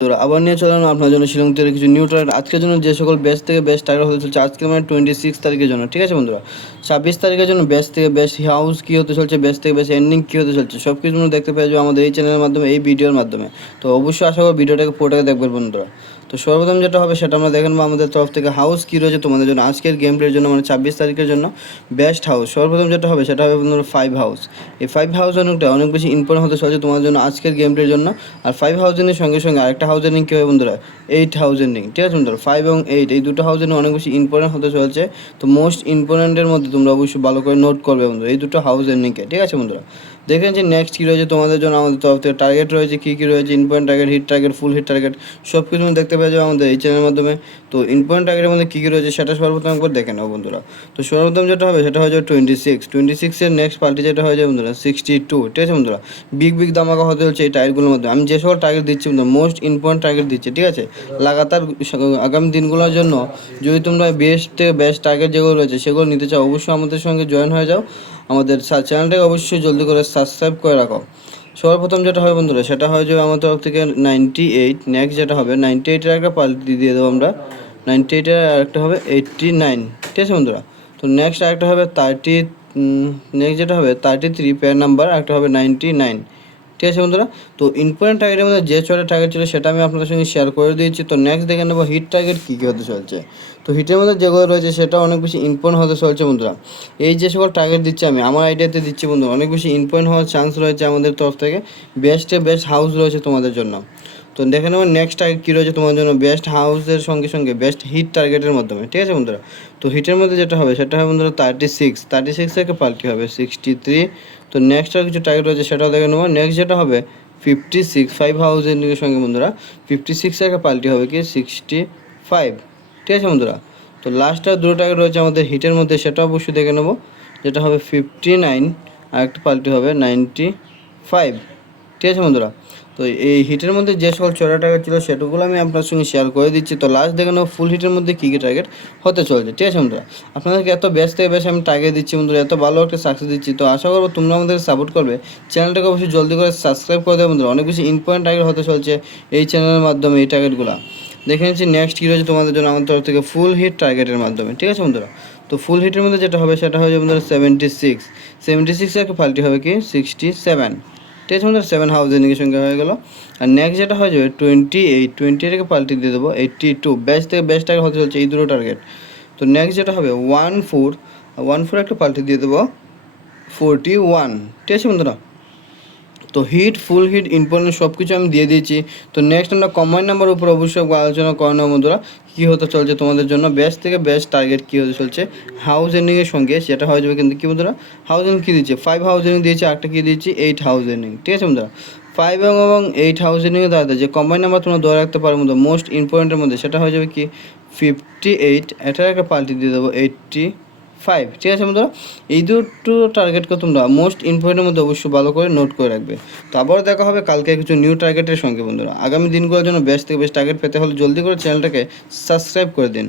তো আবার নিয়ে চলেন আপনার জন্য শিলং থেকে কিছু নিউ টার্গেট আজকের জন্য যে সকল বেস্ট থেকে বেস্ট টার্গেট হতে চলছে আজকে মানে 26 তারিখের জন্য। ঠিক আছে বন্ধুরা, 26 তারিখের জন্য বেস্ট থেকে বেস্ট হাউস কী হতে চলছে, বেস্ট থেকে বেস্ট এন্ডিং কী হতে চলছে সব কিছু দেখতে পেয়ে যাবো আমাদের এই চ্যানেলের মাধ্যমে, এই ভিডিওর মাধ্যমে। তো অবশ্যই আশা করি ভিডিওটাকে পুরোটাকে দেখবেন বন্ধুরা। তো সর্বপ্রথম যেটা হবে সেটা আমরা দেখে নেবো আমাদের তরফ থেকে হাউস কী রয়েছে তোমাদের জন্য আজকের গেম প্লের জন্য, মানে 26 তারিখের জন্য বেস্ট হাউস। সর্বপ্রথম যেটা হবে সেটা হবে বন্ধুরা 5 হাউস। এই 5 হাউস অনেক বেশি ইম্পর্টেন্ট হতে চলছে তোমাদের জন্য আজকের গেম প্লের জন্য। আর 5 হাউজের সঙ্গে সঙ্গে আরেকটা হাউজের কী হবে বন্ধুরা, 8 হাউজেন্ডিং। ঠিক আছে বন্ধুরা, 5 এবং 8 এই দুটো হাউজেন্ডিং অনেক বেশি ইম্পর্টেন্ট হতে চলছে। তো মোস্ট ইম্পর্টেন্টের মধ্যে তোমরা অবশ্যই ভালো করে নোট করবে বন্ধুরা এই দুটো হাউজেন্ডিংকে। ঠিক আছে বন্ধুরা, দেখেন যে নেক্সট কী রয়েছে তোমাদের জন্য আমাদের তরফ থেকে টার্গেট রয়েছে, কী কী রয়েছে ইম্পর্টেন্ট টার্গেট, হিট টার্গেট, ফুল হিট টার্গেট সব কিছু দেখতে পেয়ে যাবে আমাদের এই চ্যানেলের মাধ্যমে। তো ইম্পর্টেন্ট টার্গেটের মধ্যে কী কী রয়েছে সেটা সর্বপ্রথম একবার দেখে নাও বন্ধুরা। তো সর্বপ্রথম যেটা হবে সেটা হয়ে যাবে 26 নেক্সট পার্টি যেটা হয়ে যাবে বন্ধুরা 62। ঠিক আছে বন্ধুরা, বিগ ধামাকা হতে হচ্ছে এই টার্গেটগুলোর মধ্যে। আমি যে সকল টার্গেট দিচ্ছি বন্ধুরা মোস্ট ইম্পর্টেন্ট টার্গেট দিচ্ছি। ঠিক আছে, লাগাতার আগামী দিনগুলোর জন্য যদি তোমরা বেস্ট থেকে বেস্ট টার্গেট যেগুলো রয়েছে সেগুলো নিতে চাও অবশ্যই আমাদের সঙ্গে জয়েন হয়ে যাও। আমাদের চ্যানেলটাকে অবশ্যই জলদি করে সাবস্ক্রাইব করে রাখো। সর্বপ্রথম যেটা হবে বন্ধুরা সেটা হয়ে যাবে আমার তরফ থেকে 98। নেক্সট যেটা হবে 98-এর একটা পাল্টি দিয়ে দেবো আমরা, 98-এর আরেকটা হবে 89। ঠিক আছে বন্ধুরা, তো নেক্সট আরেকটা হবে 30, নেক্সট যেটা হবে 33 পেয়ার নাম্বার, একটা হবে 99। ঠিক আছে বন্ধুরা, তো ইম্পর্টেন্ট টার্গেটের মধ্যে যে ছয়টা টার্গেট ছিল সেটা আমি আপনাদের সঙ্গে শেয়ার করে দিয়েছি। তো নেক্সট দেখে নেবো হিট টার্গেট কী কী হতে চলছে। তো হিটের মধ্যে যেগুলো রয়েছে সেটা অনেক বেশি ইম্পর্টেন্ট হতে চলছে বন্ধুরা। এই যে সকল টার্গেট দিচ্ছি আমি আমার আইডিয়াতে দিচ্ছি বন্ধুরা, অনেক বেশি ইম্পর্টেন্ট হওয়ার চান্স রয়েছে আমাদের তরফ থেকে। বেস্ট হাউস রয়েছে তোমাদের জন্য। তো দেখে নেবো নেক্সট টার্গেট কী রয়েছে তোমার জন্য বেস্ট হাউসের সঙ্গে সঙ্গে বেস্ট হিট টার্গেটের মাধ্যমে। ঠিক আছে বন্ধুরা, তো হিটের মধ্যে যেটা হবে সেটা হবে বন্ধুরা 36 থেকে পাল্টি হবে 63। তো নেক্সট আর কিছু টার্গেট রয়েছে সেটাও দেখে নেবো। নেক্সট যেটা হবে 56, 5 হাউসের সঙ্গে বন্ধুরা 56 থেকে পাল্টি হবে কি 65। ঠিক আছে বন্ধুরা, তো লাস্ট আর দুটো টার্গেট রয়েছে আমাদের হিটের মধ্যে সেটা অবশ্যই দেখে নেবো, যেটা হবে 59 আর একটা পাল্টি হবে 95। ঠিক আছে বন্ধুরা, তো এই হিটের মধ্যে যে সকল ছয়টা টার্গেট ছিল সেটুকুলো আমি আপনার সঙ্গে শেয়ার করে দিচ্ছি। তো লাস্ট দেখে নেবো ফুল হিটের মধ্যে কী কী টার্গেট হতে চলছে। ঠিক আছে বন্ধুরা, আপনাদেরকে এত বেস্ট থেকে বেশি আমি টার্গেট দিচ্ছি বন্ধুরা, এত ভালো একটা সাকসেস দিচ্ছি। তো আশা করবো তোমরা আমাদেরকে সাপোর্ট করবে। চ্যানেলটাকে অবশ্যই জলদি করে সাবস্ক্রাইব করে দেবে বন্ধুরা, অনেক বেশি ইম্পর্টেন্ট টার্গেট হতে চলছে এই চ্যানেলের মাধ্যমে। এই টার্গেটগুলো দেখে নিচ্ছি নেক্সট কী রয়েছে তোমাদের জন্য আমার তরফ থেকে ফুল হিট টার্গেটের মাধ্যমে। ঠিক আছে বন্ধুরা, তো ফুল হিটের মধ্যে যেটা হবে সেটা হয়ে যাবে বন্ধুরা 76 থেকে পাল্টি হবে কি 67। ঠিক আছে বন্ধুরা, 7 হাউজেন্ডিংয়ের সঙ্গে হয়ে গেলো। আর নেক্সট যেটা হয়ে যাবে 28 থেকে পাল্টি দিয়ে দেবো 82। বেস্ট থেকে বেস্ট টার্গেট হতে চলছে এই দুটো টার্গেট। তো নেক্সট যেটা হবে 14 একটা পাল্টি দিয়ে দেবো 41। ঠিক আছে বন্ধুরা, তো হিট ফুল হিট ইম্পর্টেন্ট সব কিছু আমি দিয়ে দিয়েছি। তো নেক্সট আমরা কম্বাইন নাম্বার উপর অবশ্যই আলোচনা করে নেব বন্ধুরা, কী হতে চলছে তোমাদের জন্য বেস্ট থেকে বেস্ট টার্গেট কী হতে চলছে হাউস এন্ডিংয়ের সঙ্গে সেটা হয়ে যাবে। কিন্তু কী বন্ধুরা হাউস এন্ডিং কী দিচ্ছে 5 হাউস এন্ডিং দিয়েছে, একটা কী দিয়েছি 8 হাউস এন্ডিং। ঠিক আছে বন্ধুরা, 5 এবং 8 হাউস এন্ডিংয়ে দাঁড়াতে যে কম্বাইন নাম্বার তোমরা ধরে রাখতে পারো বন্ধু মোস্ট ইম্পর্টেন্টের মধ্যে সেটা হয়ে যাবে কি 58। এটার একটা পাল্টি দিয়ে দেবো 85। ঠিক আছে বন্ধুরা, এই দুটো টার্গেটকে তোমরা মোস্ট ইম্পর্টেন্টের মধ্যে অবশ্যই ভালো করে নোট করে রাখবে। তো আবার দেখা হবে কালকে কিছু নিউ টার্গেটের সঙ্গে বন্ধুরা। আগামী দিনগুলোর জন্য বেস্ট থেকে বেস্ট টার্গেট পেতে হলে জলদি করে চ্যানেলটাকে সাবস্ক্রাইব করে দিন।